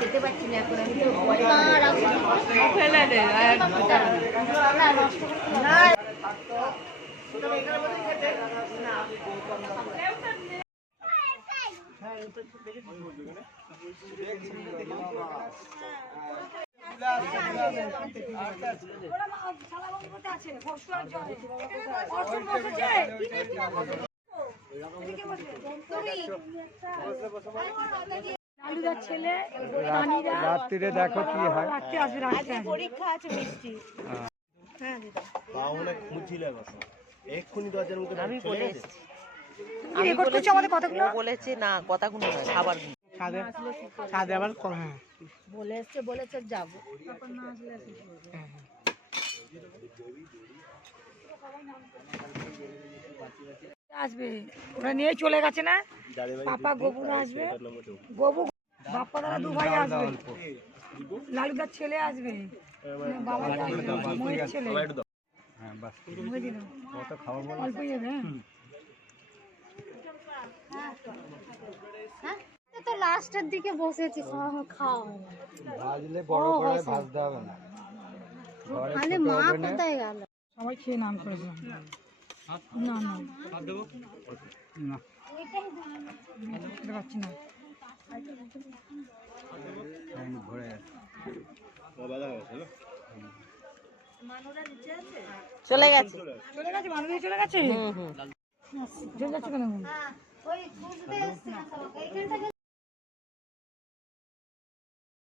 খেতে পারছি না এখন আমি তো রাত্রিরে দেখো কি হয়। পরীক্ষা আছে মিষ্টি। বলেছে না কথাগুলো নয় খাবার ছাদে আবার বলেছে যাবো আসবে ওরা নিয়ে চলে গেছে না পাপা গোবুরা আসবে গোবু বাপ্পা দাদা দু ভাই আসবে লালুদার ছেলে আসবে বাবা ময়ের ছেলে অল্প যাবে তো লাস্টের দিকে বসেছি খাওয়া ভাজলে বড় করে ভাজতে হবে না। মানে মা কোথায় গেল? সবাই খেয়ে নাম করেছে না না না খেতে পারছি না ঘুরে চলে গেছে চলে গেছে মানুষ চলে গেছে চলে যাচ্ছে কেন ওই খুঁজতে এসছি না সবাই এইখানটা